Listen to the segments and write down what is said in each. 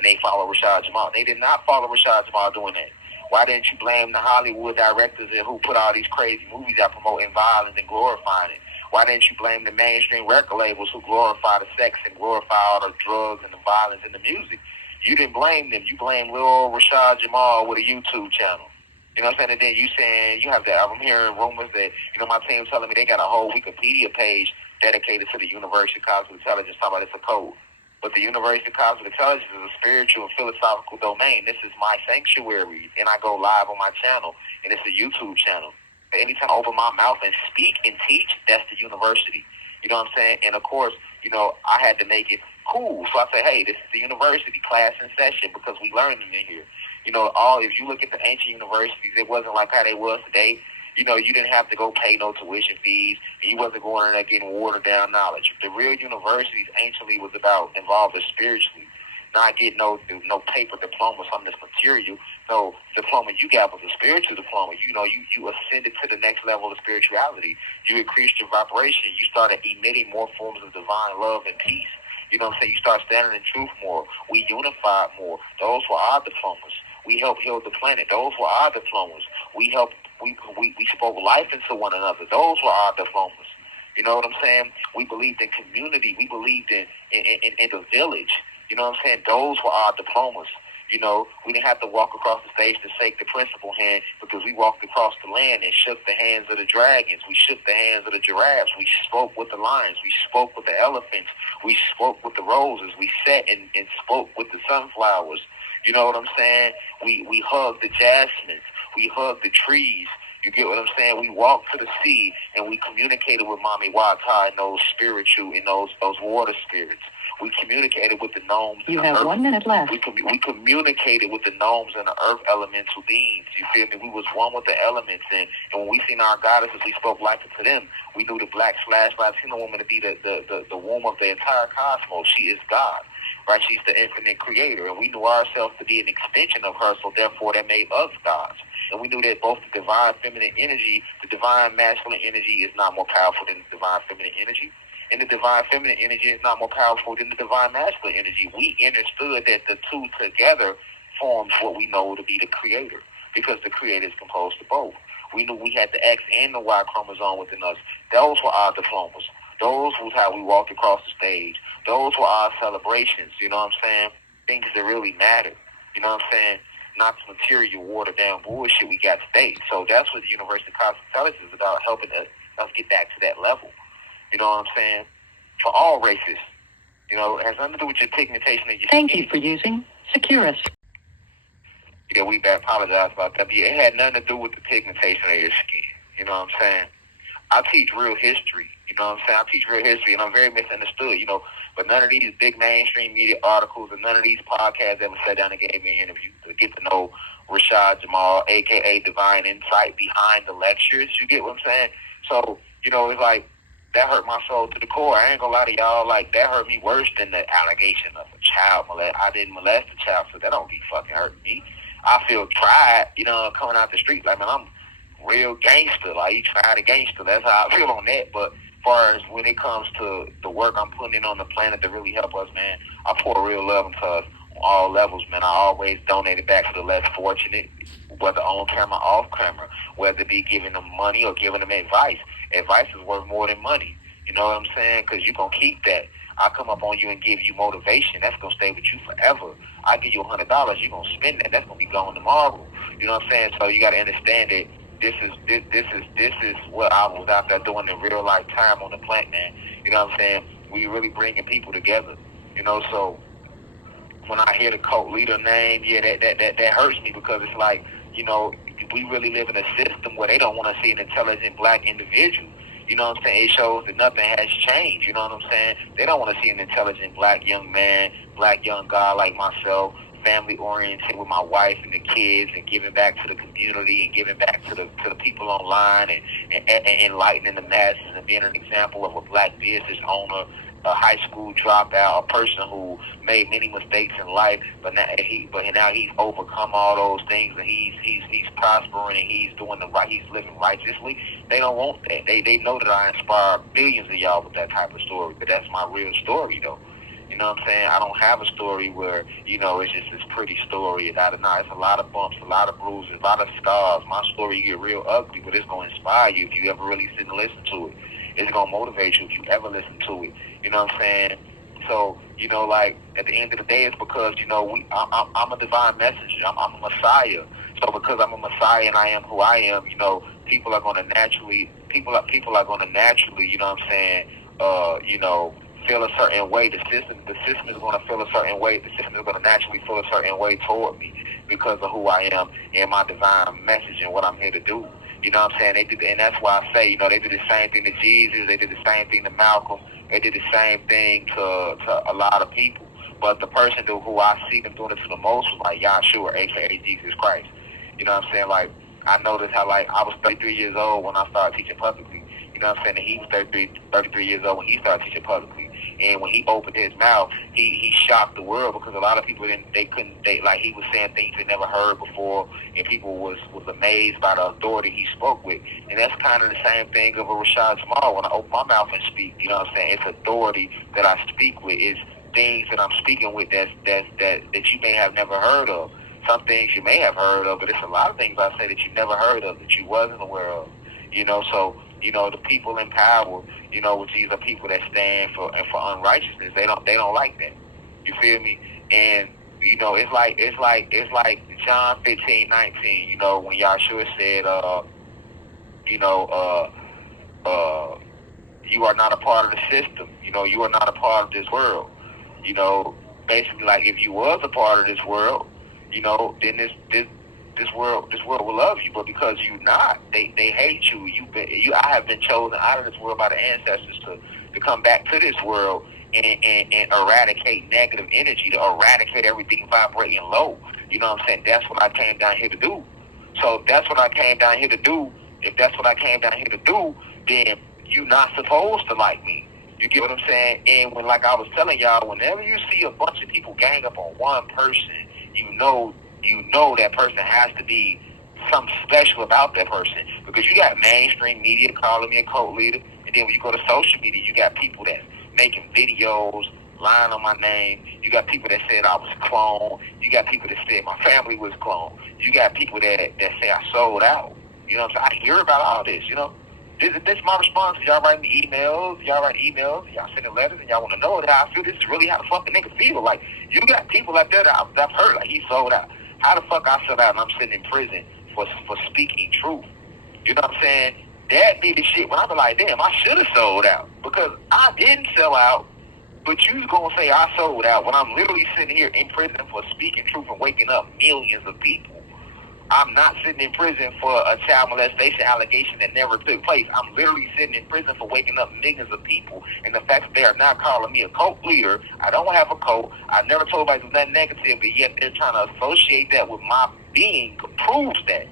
and they follow Rashad Jamal. They did not follow Rashad Jamal doing that. Why didn't you blame the Hollywood directors and who put all these crazy movies out promoting violence and glorifying it? Why didn't you blame the mainstream record labels who glorify the sex and glorify all the drugs and the violence in the music? You didn't blame them. You blamed little old Rashad Jamal with a YouTube channel. You know what I'm saying? And then you saying you have that. I'm hearing rumors that, my team telling me they got a whole Wikipedia page dedicated to the University of Cosmic Intelligence, talking about it's a code. But the University of Cosmic Intelligence is a spiritual and philosophical domain. This is my sanctuary, and I go live on my channel, and it's a YouTube channel. Anytime I open my mouth and speak and teach, that's the university. You know what I'm saying? And of course, I had to make it cool. So I say, hey, this is the university, class in session, because we learning in here. If you look at the ancient universities, it wasn't like how they was today. You didn't have to go pay no tuition fees, and you wasn't going in there getting watered down knowledge. The real universities anciently was about involved us spiritually, not getting no paper diploma, some of this material. No, the diploma you got was a spiritual diploma. You ascended to the next level of spirituality. You increased your vibration. You started emitting more forms of divine love and peace. You know what I'm saying? You start standing in truth more. We unified more. Those were our diplomas. We helped heal the planet. Those were our diplomas. We spoke life into one another. Those were our diplomas. You know what I'm saying? We believed in community. We believed in the village. You know what I'm saying? Those were our diplomas. We didn't have to walk across the stage to shake the principal hand, because we walked across the land and shook the hands of the dragons. We shook the hands of the giraffes. We spoke with the lions. We spoke with the elephants. We spoke with the roses. We sat and spoke with the sunflowers. You know what I'm saying? We hugged the jasmines. We hugged the trees. You get what I'm saying? We walked to the sea and we communicated with Mami Wata and those spiritual and those water spirits. We communicated with the gnomes. You have 1 minute left. We communicated with the gnomes and the earth elemental beings. You feel me? We was one with the elements, and when we seen our goddesses, we spoke life into them. We knew the black / Latino woman to be the womb of the entire cosmos. She is God, right? She's the infinite creator, and we knew ourselves to be an extension of her, so therefore that made us gods. And we knew that both the divine feminine energy, the divine masculine energy is not more powerful than the divine feminine energy. And the divine feminine energy is not more powerful than the divine masculine energy. We understood that the two together forms what we know to be the creator, because the creator is composed of both. We knew we had the X and the Y chromosome within us. Those were our diplomas. Those was how we walked across the stage. Those were our celebrations, you know what I'm saying? Things that really matter, you know what I'm saying? Not the material, watered down bullshit we got today. So that's what the University of Cosmic Intelligence is about, helping us get back to that level. You know what I'm saying? For all races. It has nothing to do with your pigmentation of your skin. Thank you for using Securus. Yeah, we apologize about that. But yeah, it had nothing to do with the pigmentation of your skin. You know what I'm saying? I teach real history. You know what I'm saying? I teach real history, and I'm very misunderstood, But none of these big mainstream media articles and none of these podcasts ever sat down and gave me an interview to get to know Rashad Jamal, a.k.a. Divine Insight, behind the lectures. You get what I'm saying? So, it's like, that hurt my soul to the core. I ain't gonna lie to y'all, like, that hurt me worse than the allegation of a child molest. I didn't molest a child, so that don't be fucking hurting me. I feel tried, coming out the street, like, man, I'm real gangster. Like, you tried a gangster. That's how I feel on that. But as far as when it comes to the work I'm putting in on the planet to really help us, man, I pour real love into us on all levels, man. I always donate it back to the less fortunate, whether on camera or off camera, whether it be giving them money or giving them advice. Advice is worth more than money. You know what I'm saying? Because you're going to keep that. I come up on you and give you motivation. That's going to stay with you forever. I give you $100. You're going to spend that. That's going to be gone tomorrow. You know what I'm saying? So you got to understand that this is what I was out there doing in real life time on the planet, man. You know what I'm saying? We really bringing people together. So when I hear the cult leader name, yeah, that hurts me, because it's like, we really live in a system where they don't want to see an intelligent black individual. You know what I'm saying? It shows that nothing has changed. You know what I'm saying? They don't want to see an intelligent black young man, black young guy like myself, family oriented with my wife and the kids, and giving back to the community and giving back to the people online, and enlightening the masses, and being an example of a black business owner, a high school dropout, a person who made many mistakes in life, but now he's overcome all those things, and he's prospering, and he's doing the right, he's living righteously. They don't want that. They know that I inspire billions of y'all with that type of story, but that's my real story, though. You know what I'm saying? I don't have a story where, it's just this pretty story. It's a lot of bumps, a lot of bruises, a lot of scars. My story get real ugly, but it's going to inspire you if you ever really sit and listen to it. It's going to motivate you if you ever listen to it. You know what I'm saying? So, like, at the end of the day, it's because, I'm a divine messenger. I'm a Messiah. So because I'm a Messiah and I am who I am, people are going to naturally, you know what I'm saying, feel a certain way. The system is going to feel a certain way. The system is going to naturally feel a certain way toward me because of who I am and my divine message and what I'm here to do. You know what I'm saying? They did, and that's why I say, they did the same thing to Jesus. They did the same thing to Malcolm. They did the same thing to a lot of people. But the person who I see them doing it to the most was like Yahshua, aka Jesus Christ. You know what I'm saying? Like, I noticed how, like, I was 33 years old when I started teaching publicly. You know what I'm saying? And he was 33 years old when he started teaching publicly. And when he opened his mouth, he shocked the world because a lot of people he was saying things they never heard before, and people was amazed by the authority he spoke with. And that's kind of the same thing of a Rashad Jamal when I open my mouth and speak. You know what I'm saying? It's authority that I speak with. It's things that I'm speaking with that you may have never heard of. Some things you may have heard of, but it's a lot of things I say that you never heard of, that you wasn't aware of. So the people in power, which these are people that stand for unrighteousness. They don't like that. You feel me? And it's like John 15:19. When Yahshua said, you are not a part of the system. You are not a part of this world. Basically, like, if you was a part of this world, then this world will love you, but because you're not, they hate you. I have been chosen out of this world by the ancestors to come back to this world and eradicate negative energy, to eradicate everything vibrating low. You know what I'm saying? That's what I came down here to do. So if that's what I came down here to do, then you're not supposed to like me. You get what I'm saying? And when, like I was telling y'all, whenever you see a bunch of people gang up on one person, you know that person has to be something special about that person, because you got mainstream media calling me a cult leader, and then when you go to social media, you got people that's making videos lying on my name. You got people that said I was cloned. You got people that said my family was cloned. You got people that say I sold out. You know what I'm saying? I hear about all this. This is my response. Y'all writing emails, y'all sending letters, and y'all want to know how I feel. This is really how the fuck a nigga feel. Like, you got people out there that I've heard, like, he sold out. How the fuck I sold out and I'm sitting in prison for speaking truth? You know what I'm saying? That be the shit when I be like, damn, I should have sold out, because I didn't sell out, but you gonna say I sold out when I'm literally sitting here in prison for speaking truth and waking up millions of people. I'm not sitting in prison for a child molestation allegation that never took place. I'm literally sitting in prison for waking up millions of people. And the fact that they are now calling me a cult leader, I don't have a cult. I never told anybody to do nothing negative, but yet they're trying to associate that with my being proves that.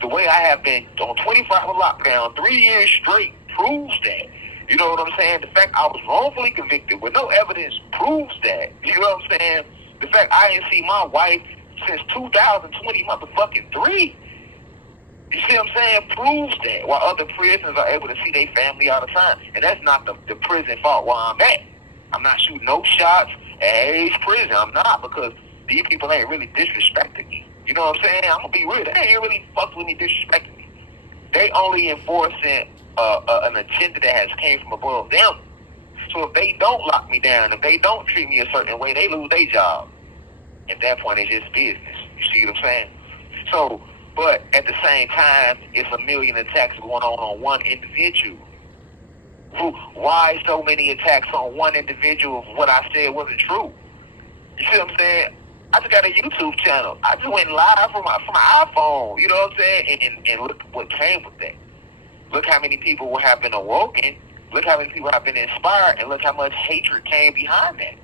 The way I have been on 24-hour lockdown 3 years straight proves that. You know what I'm saying? The fact I was wrongfully convicted with no evidence proves that. You know what I'm saying? The fact I didn't see my wife since 2020 motherfucking 3. You see what I'm saying? Proves that. While other prisoners are able to see their family all the time. And that's not the prison fault where I'm at. I'm not shooting no shots at Hayes Prison. I'm not, because these people ain't really disrespecting me. You know what I'm saying? I'm going to be real. They ain't really fucked with me, disrespecting me. They only enforcing an agenda that has came from above them. So if they don't lock me down, if they don't treat me a certain way, they lose their job. At that point, it's just business. You see what I'm saying? So, but at the same time, it's a million attacks going on one individual. Why so many attacks on one individual if what I said wasn't true? You see what I'm saying? I just got a YouTube channel. I just went live from my iPhone. You know what I'm saying? And look what came with that. Look how many people have been awoken. Look how many people have been inspired. And look how much hatred came behind that.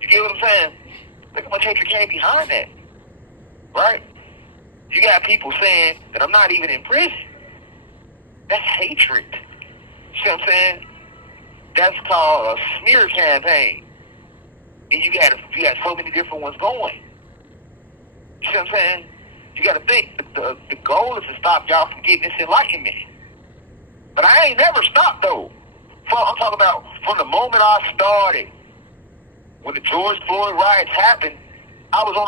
You get what I'm saying? Look how much hatred came behind that. Right? You got people saying that I'm not even in prison. That's hatred. See what I'm saying? That's called a smear campaign. And you got so many different ones going. You see what I'm saying? You got to think, the goal is to stop y'all from getting this enlightenment. But I ain't never stopped, though. I'm talking about from the moment I started when the George Floyd riots happened, I was on